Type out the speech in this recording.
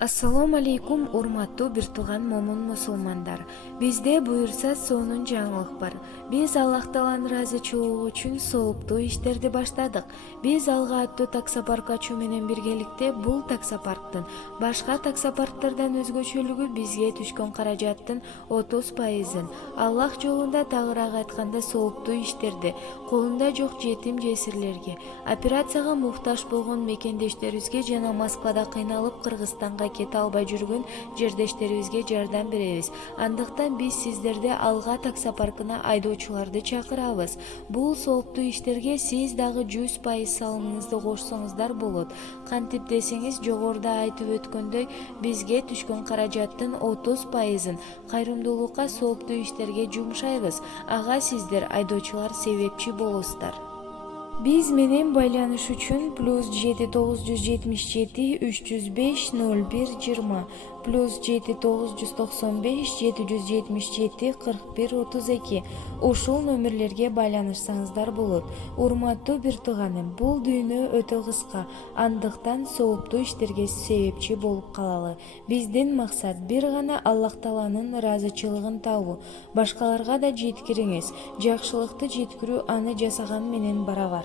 Ассаламу алейкум, урматтуу бир тууган момун мусулмандар. Бизде буюрса сонун жаңылык бар. Биз Аллах Тааланын ыраазычылыгы үчүн сооптуу иштерди баштадык. Биз Алга аттуу таксопарк ачуу менен биргеликте бул таксопарктын башка таксопарктардан өзгөчөлүгү бизге түшкөн каражаттын 30%-ын Аллах жолунда, тагыраак айтканда, сооптуу иштерди, колунда жок жетим жесирлерге, операцияга муктаж болгон мекендештерибизге жана Москвада кыйналып Кыргызстанга кете албай жүргөн жердештерибизге жардам беребиз. Андыктан биз сиздерди Алга таксопаркына айдоочуларды чакырабыз. Бул сооптуу иштерге сиз дагы 100% салымыңызды кошсоңуздар болот. Кантип десеңиз, жогоруда айтып өткөндөй, бизге түшкөн каражаттын 30%-ын кайрымдуулукка, сооптуу иштерге жумшайбыз. Ага сиздер айдоочулар себепчи болосуздар. Биз менен байланыш үчүн +7 977 305 01 20 +7 995 777 41 32 ушул номерлерге байланышсаңыздар болот. Урматтуу бир тууганым, бул дүйнө өтө кыска, андыктан сооптуу иштерге себепчи болуп калалы. Биздин максат бир гана Аллах Тааланын ыраазычылыгын табуу. Башкаларга да жеткириңиз. Жакшылыкты жеткирүү аны жасаган менен барабар.